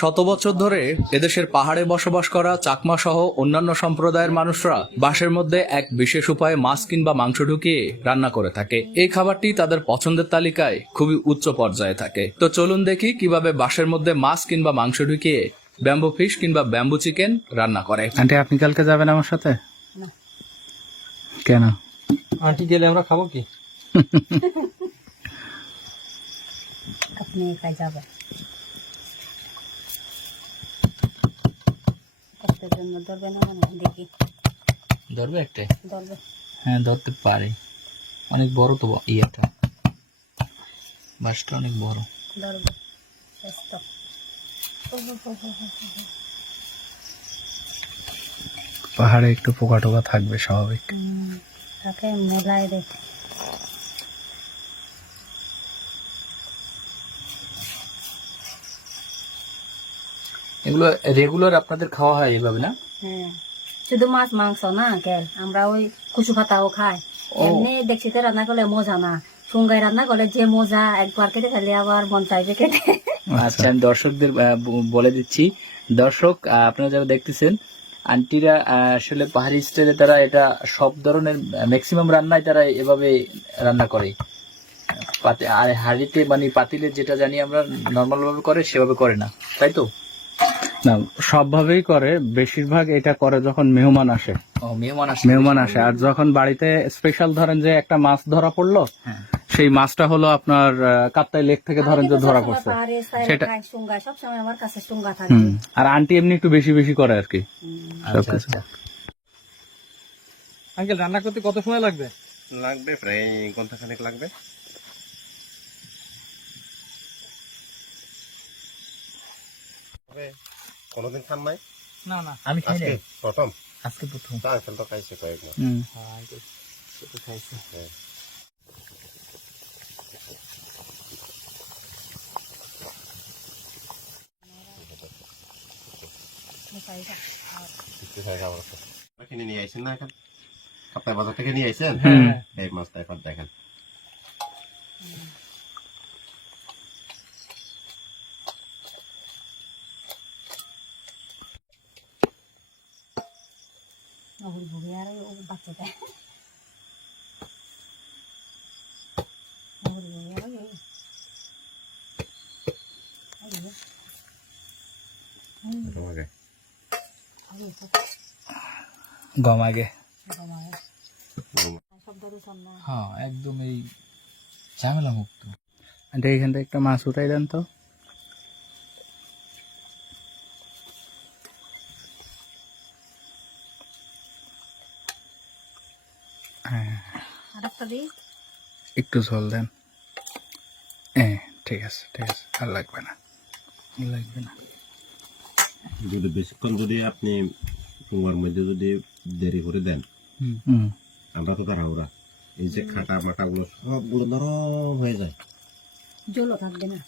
শত বছর ধরে এদেশের পাহাড়ে বসবাস করা চাকমা সহ অন্যান্য সম্প্রদায়ের মানুষরা বাঁশের মধ্যে এক বিশেষ উপায়ে মাছ কিংবা মাংস ঢুকিয়ে রান্না করে থাকে। এই খাবারটি তাদের পছন্দের তালিকায় খুবই উচ্চ পর্যায়ে থাকে। তো চলুন দেখি কিভাবে বাঁশের মধ্যে মাছ কিংবা মাংস ঢুকিয়ে ব্যাম্বু ফিশ কিংবা ব্যাম্বু চিকেন রান্না করে। আন্টি, আপনি কালকে যাবেন আমার সাথে? না। কেন? আন্টি গেলে আমরা খাবো কি? আপনি একাই যাবেন। কষ্টের জন্য ধরবে না মানে দেখি ধরবে একটা? ধরবে। হ্যাঁ, ধরতে পারে। অনেক বড় তো ইয়েটা, বাঁশটা অনেক বড়। ধরবে। ব্যস্ত। পাহাড়ে একটু পোকা টোকা থাকবে, স্বাভাবিক। তাকে মেলায় দেখে এগুলো রেগুলার আপনাদের খাওয়া হয় এইভাবে, না? হ্যাঁ, শুধু মাছ মাংস না কেল, আমরা ওই কুচু পাতাও খাই। এমনি দেখছিতে রান্না করলে মজা না, সঙ্গাই রান্না করলে যে মজা, একবার খেতে খেলে আবার মন চাইবে খেতে। আচ্ছা, আমি দর্শকদের বলে দিচ্ছি। দর্শক, আপনারা যারা দেখতেছেন, আন্টিরা আসলে পাহাড়ি স্টাইলে তারা এটা সব ধরনের ম্যাক্সিমাম রান্নায় তারা এভাবে রান্না করে। আর হাঁড়িতে মানে পাতিলে যেটা জানি আমরা নর্মাল ভাবে করে সেভাবে করে না, তাই তো? না, সবভাবেই করে। বেশিরভাগ এটা করে যখন মেহমান আসে। ও, মেহমান আসে। আর যখন বাড়িতে স্পেশাল ধরেন যে একটা মাছ ধরা পড়লো, হ্যাঁ। সেই মাছটা হলো আপনার কাপ্তাই লেক থেকে ধরেন যে ধরা পড়ছে সেটা। সঙ্গা সবসময় আমার কাছে সঙ্গা থাকে। আর আন্টি এমনি একটু বেশি বেশি করে আর কি আচ্ছা, সবকিছু। আচ্ছা। আঙ্কেল, রান্না করতে কত সময় লাগবে? লাগবে প্রায় ঘন্টাখানেক লাগবে। কোনোদিন খান নাই? না না, আমি খাই আজকে নাই, প্রথম? আজকে প্রথম। আঙ্কেল তো খাইছে কয়েকবার। হ্যাঁ, আঙ্কেল সেটা খাইছি। কিনে নিয়ে আইছেন না এখন? কাপ্তাই বাজার থেকে নিয়ে আইছেন? এই মাছটা এখন দেখেন। ভুগে আর বাচ্চা দেয়। তোমাকে গম আগে। শব্দ দূষণ না। হ্যাঁ, একদম এই ঝামেলা মুক্ত। আন্টি, এখান থেকে একটা মাছ উঠাই দেন তো। আরেকটা দিই। একটু ঝোল দেন। ঠিক আছে, ঠিক আছে, আর লাগবে না। যদি বেশিক্ষণ যদি আপনি কুমার মধ্যে যদি দেরি করে দেন, আমরা তো তাড়াহুড়া, এই যে খাটা মাটা গুলো সবগুলো নরম হয়ে যায়। জলও থাকবে না।